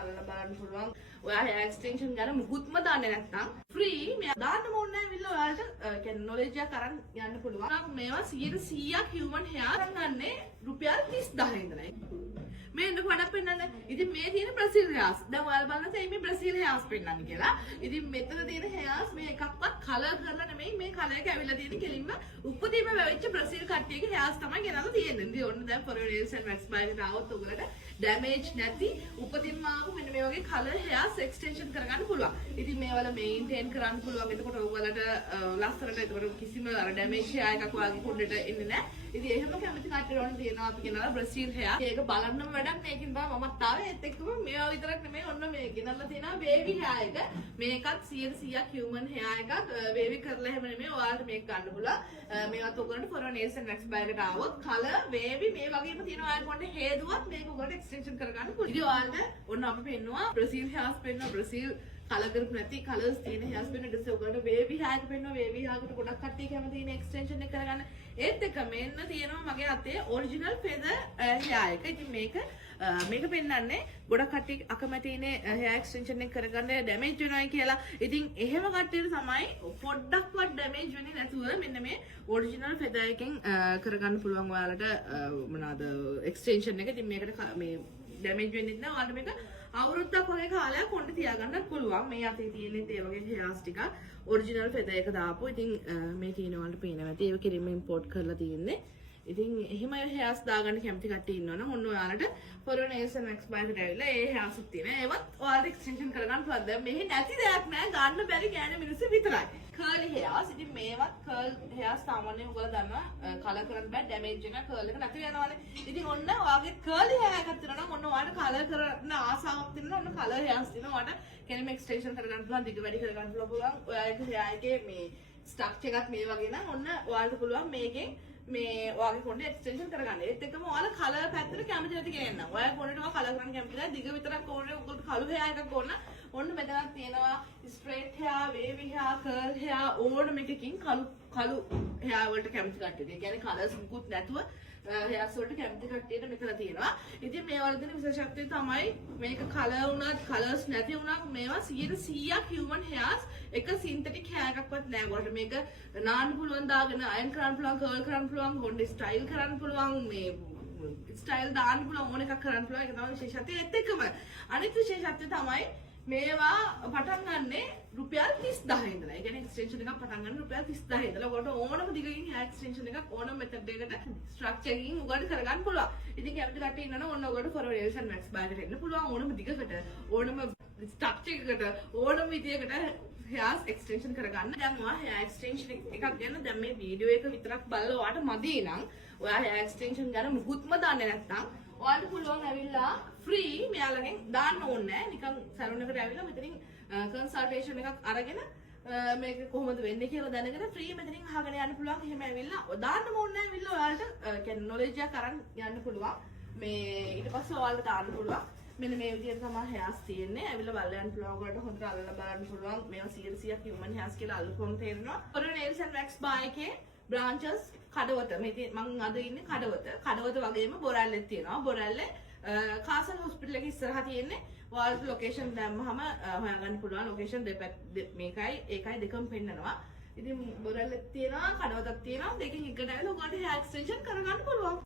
අල්ලලා බලන්න පුළුවන්. ඔයා hair extension ගැන මුකුත්ම දන්නේ නැත්නම් free මේ දාන්න ඕනේ නැහැ විල්ල ඔයාලට කියන්නේ knowledge එකක් අරන් යන්න පුළුවන්. මේවා 100%ක් human hair ගන්නේ රුපියල් 30000 ඉඳලා. මේ එන්නක වඩා පෙන්නන්න. ඉතින් මේ තියෙන බ්‍රසීල් hairs. දැන් ඔයාලා බලන්න මේ බ්‍රසීල් hairs පෙන්නන්න කියලා. ඉතින් මෙතන තියෙන hairs මේ එකක්වත් කලර් කරලා නෙමෙයි මේ කලර් එක ඇවිල්ලා තියෙන කෙලින්ම උපදීම වෙච්ච බ්‍රසීල් කට්ටියගේ hairs තමයි ගෙනල්ලා තියෙන්නේ. ඉතින් ඔන්න දැන් for nails and wax by එකට આવොත් ඔයගලට damage නැති උපදින්ම ආපු මෙන්න මේ වගේ colour hairs extension කරගන්න පුළුවන්. ඉතින් මේවල maintain කරන්න පුළුවන්. එතකොට ඔයගලට ලස්සනට එතකොට කිසිම අර damage hair එකක් වගේ කොණ්ඩෙට එන්නේ නැහැ. ඉතින් එහෙම කැමති කට්ටියට ඕන තියෙනවා අපි කියනවා බ්‍රසීල් hair. ඒක බලන්නම වැඩක් මේකින් බා මමත් ආවේ ඒත් එක්කම මේවා විතරක් නෙමෙයි ඔන්න මේ ගෙනල්ලා තියෙනවා baby hair එක. මේකත් 100%ක් human hair එකක්. baby කරලා එහෙම නෙමෙයි ඔයාලට මේක ගන්න පුළුවන්. මේවත් ඔයගලට for nails and wax by එකට આવොත් colour baby මේ වගේම තියෙනවා ඔයාලට මොන්නේ හේදුවත් මේක ඔයගලට extension කරගන්න පුළුවන්. ඉතින් ඔයාලට ඔන්න අපි පෙන්නවා බ්‍රසීල් hairs පෙන්නවා බ්‍රසීල් කලර් කරපු නැති කලර්ස් තියෙන hairs පෙන්නවා. ඊට පස්සේ ඔයගලට baby hair එක පෙන්නවා. baby hair එකට ගොඩක් කට්ටිය කැමති ඉන්නේ extension එක කරගන්න. ඒත් එක මෙන්න තියෙනවා මගේ අතේ original feather hair එක. ඉතින් මේක පෙන්නන්නේ ගොඩක් කට්ටිය අකමැති ඉන්නේ hair extension එක කරගන්න damage වෙනවායි කියලා. ඉතින් එහෙම කට්ටියට තමයි පොඩ්ඩක්වත් damage වෙන්නේ නැතුව මෙන්න මේ original feather එකෙන් කරගන්න පුළුවන් ඔයාලට මොනවාද extension එක. ඉතින් මේකට මේ damage වෙන්නේ නැහැ. ඔයාලට මේක අවුරුද්දක් වගේ කාලයක් කොණ්ඩේ තියාගන්නත් පුළුවන්. මේ අතේ තියෙන ඒ වගේ hairs ටික original feather එක දාපු. ඉතින් මේ තියෙන වලට පේනවා ඇති. ඒක කිරීම import කරලා තියෙන්නේ. ඉතින් එහෙම hairs දාගන්න කැමති කට්ටිය ඉන්නවනම් ඔන්න ඔයාලට for nails and wax by එකට ඇවිල්ලා ඒ hairs උත් තියෙනවා. ඒවත් ඔයාලට extension කරගන්න පුළුවන්. දැන් මෙහි නැති දෙයක් නෑ. ගන්න බැරි ගෑනු මිනිස්සු විතරයි. curly hairs. ඉතින් මේවත් curl hairs සාමාන්‍යයෙන් ඔයගොල්ලෝ දන්නවා color කරන්න බෑ damage වෙනවා curl එක නැති වෙනවානේ. ඉතින් ඔන්න ඔයාගේ curly hair එකක් තියෙනවා නම් ඔන්න ඔයාලට color කරන්න ආසාවක් තියෙනවා ඔන්න color hairs තියෙනවා. ඔයාලට කෙනෙක් extension කරගන්න පුළුවන් දිග වැඩි කරගන්න පුළුවන්. ඔයාගේ hair එකේ මේ structure එකත් මේ වගේ නම් ඔන්න ඔයාලට පුළුවන් මේකෙන් මේ ඔයාගේ කොණ්ඩේ extension කරගන්න. ඒත් එක්කම ඔයාලා color පැත්තට කැමති නැති කෙනෙක් නම් ඔයාගේ කොණ්ඩේට ඔයා color කරන්න කැමති නැහැ. දිග විතරක් ඕනේ. ඔයගොල්ලෝ කළු hair එකක් ඕන. ඔන්න මෙතනක් තියෙනවා straight hair, wavy hair, curl hair ඕනම එකකින් කළු hair වලට කැමති කට්ටිය. ඒ කියන්නේ colors මුකුත් නැතුව hairs වලට කැමති කට්ටියට මෙතන තියෙනවා. ඉතින් මේ වල තියෙන විශේෂත්වය තමයි මේක color වුණත් colors නැති වුණත් මේවා 100%ක් human hairs. එක synthetic hair එකක්වත් නෑ. ඔයාලට මේක නාන්න පුළුවන් දාගෙන iron කරන්න පුළුවන්, curl කරන්න පුළුවන්, කොණ්ඩේ style කරන්න පුළුවන්, මේ ස්ටයිල් දාන්න පුළුවන් ඕන එකක් කරන්න පුළුවන්. ඒක තමයි විශේෂත්වය. ඒත් එක්කම අනිත් විශේෂත්වය තමයි මේවා පටන් ගන්නෙ රුපියල් 30000 ඉඳලා. ඒ කියන්නේ එක්ස්ටෙන්ෂන් එකක් පටන් ගන්න රුපියල් 30000 ඉඳලා. ඔයාලට ඕනම දිගකින් hair extension එකක් ඕනම method එකකට structure එකකින් ඔයාලට කරගන්න පුළුවන්. ඉතින් කැමති කට්ටිය ඉන්නවනම් ඔන්න ඔයාලට for nails and wax by එකට එන්න පුළුවන්. ඕනම දිගකට ඕනම structure එකකට ඕනම විදියකට hairs extension කරගන්න. දැන් ඔයා hair extension එකක් ගැන දැන් මේ වීඩියෝ එක විතරක් බලලා ඔයාට මදි නම් ඔයා hair extension ගැන මුකුත්ම දන්නේ නැත්නම් ඔයාලට පුළුවන් ඇවිල්ලා free මෙයාලගෙන් දාන්න ඕනේ නැහැ. නිකන් සැලුන් එකට ඇවිල්ලා මෙතනින් consultation එකක් අරගෙන මේක කොහොමද වෙන්නේ කියලා දැනගෙන free මෙතනින් අහගෙන යන්න පුළුවන්. එහෙම ඇවිල්ලා දාන්න ඕනේ නැහැ. ඇවිල්ලා ඔයාලට කියන්නේ knowledge එකක් අරන් යන්න පුළුවන්. මේ ඊට පස්සේ ඔයාලට දාන්න පුළුවන්. මෙන්න මේ විදිහට තමයි hairs තියෙන්නේ. ඇවිල්ලා බලලා යන්න පුළුවන්. ඔයාලට හොඳට අල්ලලා බලන්න පුළුවන්. මේවා 100%ක් human hairs කියලා අල්ලපුවම තේරෙනවා. for nails and wax by එකේ branches කඩවත මේ මම අද ඉන්නේ කඩවත වගේම බොරැල්ලෙත් තියෙනවා. බොරැල්ලේ කාසල් හොස්පිටල් එකේ ඉස්සරහා තියෙන්නේ. ඔයාලට ලොකේෂන් දැම්මම හොයාගන්න පුළුවන්. ලොකේෂන් මේකයි ඒකයි දෙකම පෙන්නනවා. ඉතින් බොරැල්ලෙත් තියෙනවා කඩවතක් තියෙනවා. දෙකෙන් එකට ඇවිල්ලා ඔයාලට hair extension කරගන්න පුළුවන්.